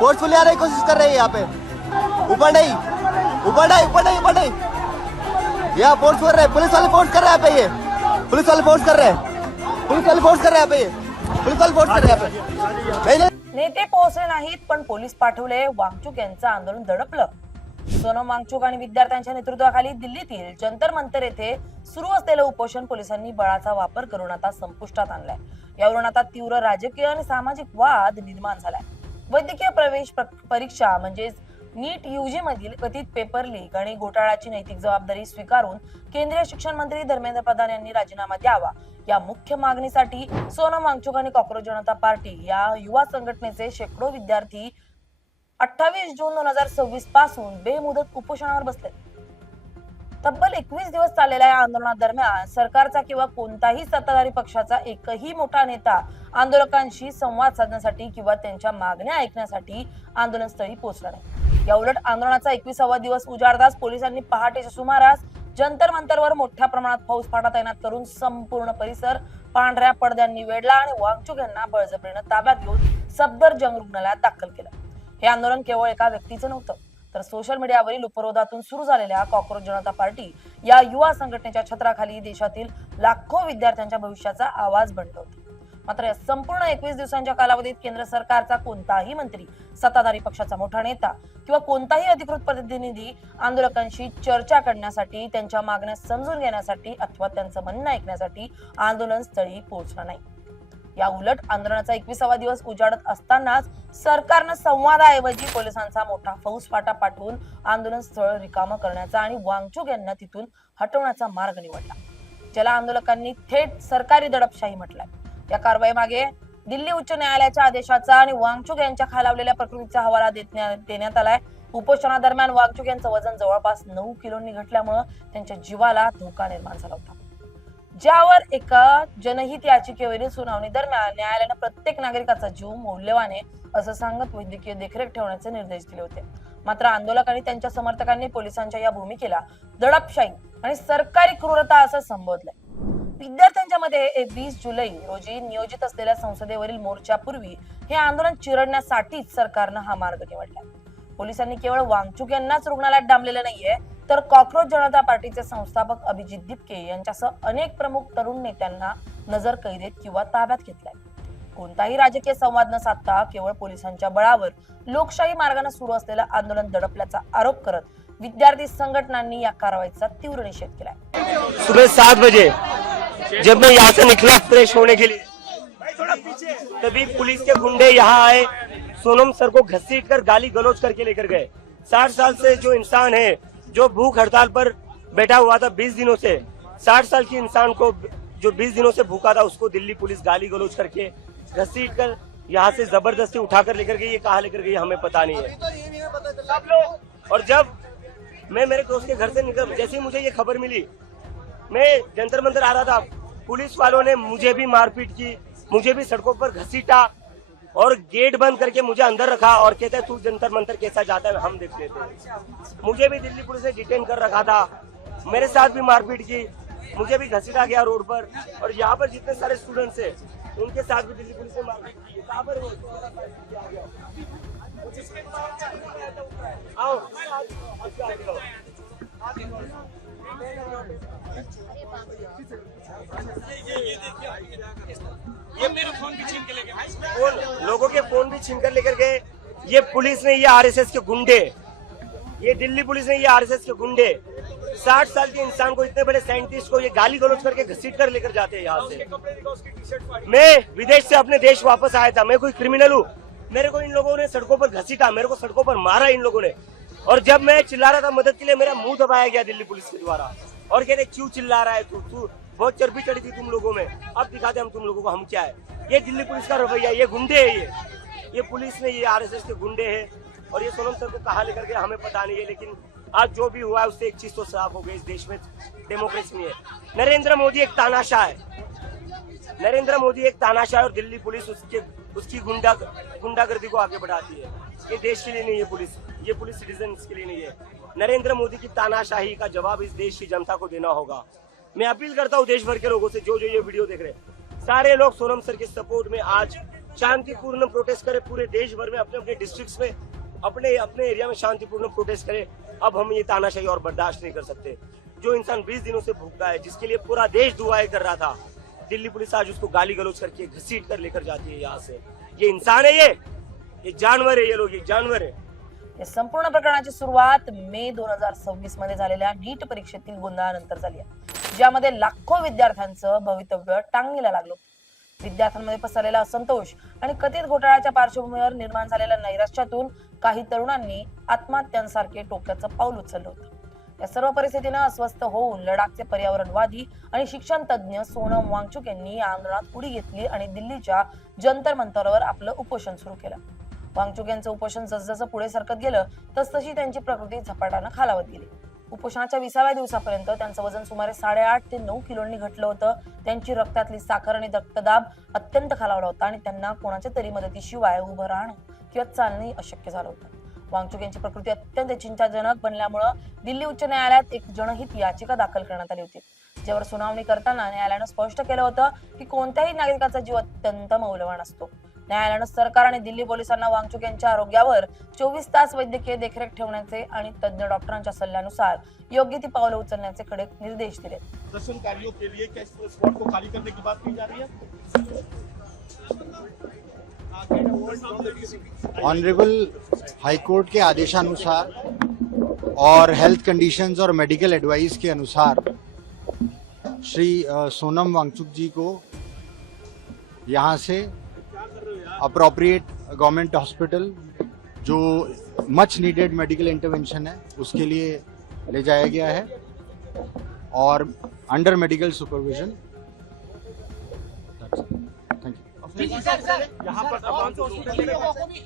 Forcefully आने की कोशिश कर रहे हैं यहाँ पे। ऊपर नहीं, ऊपर नहीं, ऊपर नहीं, ऊपर नहीं। यहाँ फोर्स कर रहे हैं, पुलिस वाले फोर्स कर रहे हैं यहाँ पे। ये पुलिस वाले फोर्स कर रहे हैं, पुलिस वाले फोर्स कर रहे हैं यहाँ पे। ये पुलिस वाले फोर्स कर रहे हैं यहाँ पे। नहीं, नेते पोहोचले नाहीत पण पोलीस पाठवले, वांगचुक यांचं आंदोलन दडपलं। सोनम वांगचुक आणि विद्यार्थ्यांच्या नेतृत्वाखाली दिल्लीतील जंतर मंतर येथे सुरू असलेलं उपोषण पोलिसांनी बळाचा वापर करून आता संपुष्टात आणलाय। यावरून आता तीव्र राजकीय आणि सामाजिक वाद निर्माण झालाय। वैद्यकीय प्रवेश परीक्षा म्हणजेच नीट यूजी मधील कथित पेपर लीक आणि घोटाळ्याची नैतिक जबाबदारी स्वीकारून केंद्रीय शिक्षण मंत्री धर्मेंद्र प्रधान यांनी राजीनामा द्यावा या मुख्य मागणीसाठी सोनम वांगचुक आणि कॉक्रोच जनता पार्टी या युवा संघटनेचे शेकडो विद्यार्थी 28 जून 2026 पासून बेमुदत उपोषणावर बसले। तब्बल 21 दिवस चाललेल्या या आंदोलनादरम्यान सरकारचा किंवा कोणताही सत्ताधारी पक्षाचा एकही मोठा नेता आंदोलकांशी संवाद साधण्यासाठी किंवा त्यांच्या मागण्या ऐकण्यासाठी आंदोलनस्थळी पोहोचला नाही। याउलट आंदोलनाचा 21वा दिवस उजाडताच पोलिसांनी पहाटेच्या सुमारास जंतर मंतरवर मोठ्या प्रमाणात फौजफाटा तैनात करून संपूर्ण परिसर पांढऱ्या पडद्यांनी वेढला आणि वांगचुक यांना बळजबरीने ताब्यात घेऊन सफदरजंग रुग्णालयात दाखल केलं। हे आंदोलन केवळ एका व्यक्तीचं नव्हतं, तर सोशल मीडियावरील उपरोधातून सुरू झालेल्या कॉक्रोच जनता पार्टी या युवा संघटनेच्या छत्राखाली देशातील लाखो विद्यार्थ्यांच्या भविष्याचा आवाज बनत होता। मात्र या संपूर्ण 21 दिवसांच्या कालावधीत केंद्र सरकारचा कोणताही मंत्री, सत्ताधारी पक्षाचा मोठा नेता किंवा कोणताही अधिकृत प्रतिनिधी आंदोलकांशी चर्चा करण्यासाठी, त्यांच्या मागण्या समजून घेण्यासाठी अथवा त्यांचं म्हणणं ऐकण्यासाठी आंदोलनस्थळी पोहोचला नाही। या उलट आंदोलनाचा 21वा दिवस उजाडत असतानाच सरकारनं संवादाऐवजी पोलिसांचा मोठा फौजफाटा पाठवून आंदोलन स्थळ रिकामं करण्याचा आणि वांगचुक यांना तिथून हटवण्याचा मार्ग निवडला, ज्याला आंदोलकांनी थेट सरकारी दडपशाही म्हटलंय। या कारवाई मागे दिल्ली उच्च न्यायालयाच्या आदेशाचा आणि वांगचुक यांच्या खालावलेल्या प्रकृतीचा हवाला देण्यात आलाय। उपोषणादरम्यान वांगचुक यांचं वजन जवळपास 9 किलोंनी घटल्यामुळे त्यांच्या जीवाला धोका निर्माण झाला होता, ज्यावर एका जनहित याचिकेवरील सुनावणी दरम्यान न्यायालयाने प्रत्येक नागरिकाचा जीव मौल्यवान आहे असं सांगत वैद्यकीय देखरेख ठेवण्याचे निर्देश दिले होते। मात्र आंदोलक आणि त्यांच्या समर्थकांनी पोलिसांच्या या भूमिकेला दडपशाही आणि सरकारी क्रूरता असं संबोधलंय। विद्यार्थ्यांच्या मध्ये 20 जुलै रोजी नियोजित असलेल्या संसदेवरील मोर्चापूर्वी हे आंदोलन चिरडण्यासाठीच सरकारनं हा मार्ग निवडलाय। पोलिसांनी केवळ वांगचुक यांनाच रुग्णालयात डांबलेलं नाहीये, तर कॉक्रोच जनता पार्टीचे संस्थापक अभिजित दिपके यांच्यासह अनेक प्रमुख तरुण नेत्यांना नजर कैदेत किंवा ताब्यात घेतलाय। कोणताही राजकीय संवाद न साधता केवळ पोलिसांच्या बळावर लोकशाही मार्गाने सुरू असलेलं आंदोलन दडपल्याचा आरोप करत विद्यार्थी संघटनांनी या कारवाईचा तीव्र निषेध केलाय। सुबह 7 बजे जब मैं यहाँ से निकला फ्रेश होने के लिए, तभी पुलिस के गुंडे यहाँ आए, सोनम सर को घसीट कर गाली गलौज करके लेकर गए। 60 साल से जो इंसान है, जो भूख हड़ताल पर बैठा हुआ था 20 दिनों से, 60 साल की इंसान को जो 20 दिनों से भूखा था उसको दिल्ली पुलिस गाली गलौज करके घसीट कर यहाँ से जबरदस्ती उठाकर लेकर गई। ये कहाँ लेकर गई हमें पता नहीं है। और जब मैं मेरे दोस्त के घर से निकल, जैसे ही मुझे ये खबर मिली, मैं जंतर मंतर आ रहा था, पुलिस वालों ने मुझे भी मारपीट की, मुझे भी सड़कों पर घसीटा और गेट बंद करके मुझे अंदर रखा और कहते तू जंतर मंतर कैसा जाता है हम देख लेते हैं। मुझे भी दिल्ली पुलिस ने डिटेन कर रखा था, मेरे साथ भी मारपीट की, मुझे भी घसीटा गया रोड पर। और यहाँ पर जितने सारे स्टूडेंट्स हैं उनके साथ भी दिल्ली पुलिस ने मारपीट की। कहाँ पर वो आओ ये मेरे फोन भी छीन के ले गए, लोगों के फोन भी छीन कर लेकर गए। ये पुलिस ने, ये आरएसएस के गुंडे, ये दिल्ली पुलिस ने, ये आरएसएस के गुंडे 60 साल के इंसान को, इतने बड़े साइंटिस्ट को ये गाली गलौज करके घसीट कर लेकर जाते हैं यहाँ से। मैं विदेश से अपने देश वापस आया था, मैं कोई क्रिमिनल हूँ? मेरे को इन लोगों ने सड़कों पर घसीटा, मेरे को सड़कों पर मारा इन लोगों ने। और जब मैं चिल्ला रहा था मदद के लिए, मेरा मुंह दबाया गया दिल्ली पुलिस के द्वारा और कहते क्यों चिल्ला रहा है तू बहुत चर्बी चढ़ी थी तुम लोगों में, अब दिखाते हम तुम लोगों को हम क्या है। ये दिल्ली पुलिस का रवैया, ये गुंडे है, ये पुलिस ने, ये आरएसएस के गुंडे हैं। और ये सोनम सर को कहाँ लेकर गए हमें पता नहीं है, लेकिन आज जो भी हुआ है उससे एक चीज तो साफ हो गई, इस देश में डेमोक्रेसी नहीं है। नरेंद्र मोदी एक तानाशाह है, नरेंद्र मोदी एक तानाशाह है और दिल्ली पुलिस उसकी गुंडागर्दी को आगे बढ़ाती है। ये देश के लिए नहीं है पुलिस, ये पुलिस सिटीजन के लिए नहीं है। नरेंद्र मोदी की तानाशाही का जवाब इस देश की जनता को देना होगा। मैं अपील करता हूँ देश भर के लोगों से, जो ये वीडियो देख रहे हैं, सारे लोग सोनम सर के सपोर्ट में आज शांतिपूर्ण प्रोटेस्ट करे पूरे देश भर में, अपने अपने डिस्ट्रिक्ट्स में, अपने अपने एरिया में शांतिपूर्ण प्रोटेस्ट करे। अब हम ये तानाशाही और बर्दाश्त नहीं कर सकते। जो इंसान 20 दिनों से भूखा है, जिसके लिए पूरा देश दुआएं कर रहा था, दिल्ली पुलिस आज उसको गाली गलौज करके घसीट कर लेकर जाती है यहाँ से। ये इंसान है, ये जानवर है, ये लोग ये जानवर है। या संपूर्ण प्रकरणाची सुरुवात मे 2026 मध्ये झालेल्या नीट परीक्षेतील गोंधळानंतर झाली आहे, ज्यामध्ये लाखो विद्यार्थ्यांचं भवितव्य टांगणीला लागलं. विद्यार्थ्यांमध्ये पसरलेला असंतोष आणि कथित घोटाळ्याच्या पार्श्वभूमीवर निर्माण झालेल्या नैराश्यातून काही तरुणांनी आत्महत्यांसारखे टोक्याचं पाऊल उचललं होतं. या सर्व परिस्थितीनं अस्वस्थ होऊन लडाखचे पर्यावरणवादी आणि शिक्षण तज्ज्ञ सोनम वांगचुक यांनी या आंदोलनात उडी घेतली आणि दिल्लीच्या जंतर मंतरवर आपलं उपोषण सुरू केलं. वांगचुक यांचं उपोषण जसजसं पुढे सरकत गेलं तसतशी त्यांची प्रकृती झपाट्यानं खालावत गेली. उपोषणाच्या 20व्या दिवसापर्यंत त्यांचं वजन सुमारे 8.5 ते 9 किलोंनी घटलं होतं. त्यांची रक्तातली साखर आणि रक्तदाब अत्यंत खालावला होता आणि त्यांना कोणाच्या तरी मदतीशिवाय उभं राहणं किंवा चालणंही अशक्य झालं होतं. वांगचुक यांची प्रकृती अत्यंत चिंताजनक बनल्यामुळे दिल्ली उच्च न्यायालयात एक जनहित याचिका दाखल करण्यात आली होती, ज्यावर सुनावणी करताना न्यायालयानं स्पष्ट केलं होतं की कोणत्याही नागरिकाचा जीव अत्यंत मौल्यवान असतो. न्यायालयानं सरकार आणि दिल्ली पोलिसांना वांगचुक यांच्या आरोग्यावर 24 तास वैद्यकीय देखरेख ठेवण्याचे आणि तज्ञ डॉक्टरांच्या सल्ल्यानुसार योग्य ती पावलं उचलण्याचे कडक निर्देश दिले. प्रदर्शनकारियों के लिए क्या स्पॉट को खाली करने की बात की जा रही है? ऑनरेबल हाई कोर्ट के आदेशानुसार और हेल्थ कंडीशंस और मेडिकल एडवाइस के अनुसार श्री सोनम वांगचुक जी को यहाँ से अप्रोप्रिएट गवर्नमेंट हॉस्पिटल जो मच नीडेड मेडिकल इंटरवेंशन है उसके लिए ले जाया गया है और under medical supervision. Thank you. यहाँ पर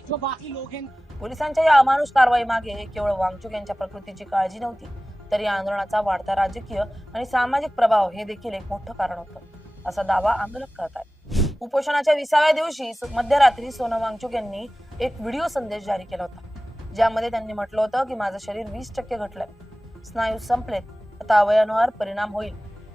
जो बाकी लोग हैं पोलिसांच्या या अमानुष कारवाई मागे केवळ वांगचुक यांच्या प्रकृतीची काळजी नव्हती, तर या आंदोलनाचा वाढता राजकीय आणि सामाजिक प्रभाव हे देखील एक मोठं कारण होतं, असा दावा आंदोलक करतात. उपोषणाच्या 20व्या दिवशी मध्यरात्री सोनम वांगचुक यांनी एक व्हिडिओ संदेश जारी केला होता, ज्यामध्ये त्यांनी म्हटलं होतं की माझं शरीर 20% घटलंय, स्नायू संपलेत, आता अवयवांवर परिणाम होईल,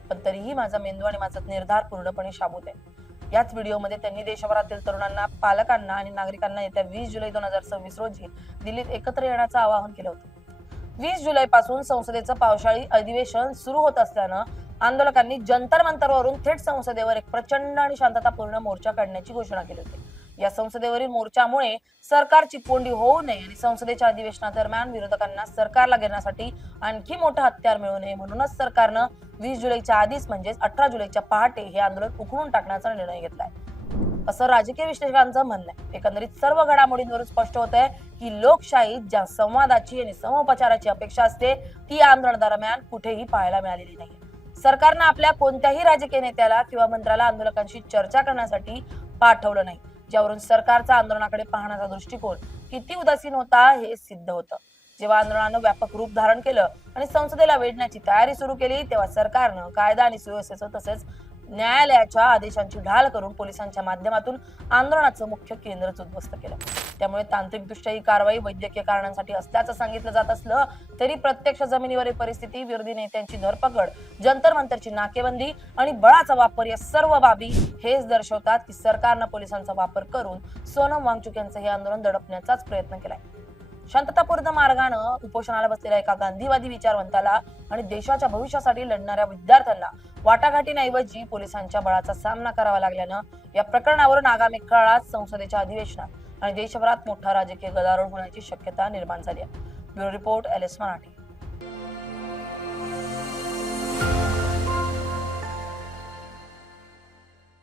पण तरीही माझा मेंदू आणि माझा निर्धार पूर्णपणे शाबूत आहे. याच व्हिडिओमध्ये त्यांनी देशभरातील तरुणांना, पालकांना आणि नागरिकांना येत्या 20 जुलै 2026 रोजी दिल्लीत एकत्र येण्याचं आवाहन केलं होतं. 20 जुलै पासून संसदेचं पावसाळी अधिवेशन सुरू होत असल्यानं आंदोलकांनी जंतर मंतरवरून थेट संसदेवर एक प्रचंड आणि शांततापूर्ण मोर्चा काढण्याची घोषणा केली होती. या संसदेवरील मोर्चामुळे सरकारची कोंडी होऊ नये आणि संसदेच्या अधिवेशनादरम्यान विरोधकांना सरकारला घेण्यासाठी आणखी मोठं हत्यार मिळू नये म्हणूनच सरकारनं 20 जुलैच्या आधीच म्हणजेच 18 जुलैच्या पहाटे हे आंदोलन उखडून टाकण्याचा निर्णय घेतलाय, असं राजकीय विश्लेषकांचं म्हणणं आहे. एकंदरीत सर्व घडामोडींवरून स्पष्ट होत आहे की लोकशाहीत ज्या संवादाची आणि समोपचाराची अपेक्षा असते ती या आंदोलनादरम्यान कुठेही पाहायला मिळालेली नाही. सरकारनं आपल्या कोणत्याही राजकीय नेत्याला किंवा मंत्र्याला आंदोलकांशी चर्चा करण्यासाठी पाठवलं नाही, ज्यावरून सरकारचा आंदोलनाकडे पाहण्याचा दृष्टिकोन किती उदासीन होता हे सिद्ध होतं. जेव्हा आंदोलनानं व्यापक रूप धारण केलं आणि संसदेला वेढण्याची तयारी सुरू केली, तेव्हा सरकारनं कायदा आणि सुव्यवस्थेचं तसेच न्यायालयाच्या आदेशांची ढाल करून पोलिसांच्या माध्यमातून आंदोलनाचं मुख्य केंद्रच उद्ध्वस्त केलं. त्यामुळे तांत्रिकदृष्ट्या ही कारवाई वैद्यकीय कारणांसाठी असल्याचं सांगितलं जात असलं तरी प्रत्यक्ष जमिनीवरील परिस्थिती, विरोधी नेत्यांची धरपकड, जंतर मंतरची नाकेबंदी आणि बळाचा वापर या सर्व बाबी हेच दर्शवतात की सरकारनं पोलिसांचा वापर करून सोनम वांगचुक यांचं हे आंदोलन दडपण्याचाच प्रयत्न केलाय. शांततापूर्ण मार्गानं उपोषणाला बसलेल्या एका गांधीवादी विचारवंताला आणि देशाच्या भविष्यासाठी लढणाऱ्या विद्यार्थ्यांना वाटाघाटींऐवजी पोलिसांच्या बळाचा सामना करावा लागल्यानं या प्रकरणावरून आगामी काळात संसदेच्या अधिवेशनात आणि देशभरात मोठा राजकीय गदारोळ होण्याची शक्यता निर्माण झाली आहे. Bureau report LS Marathi.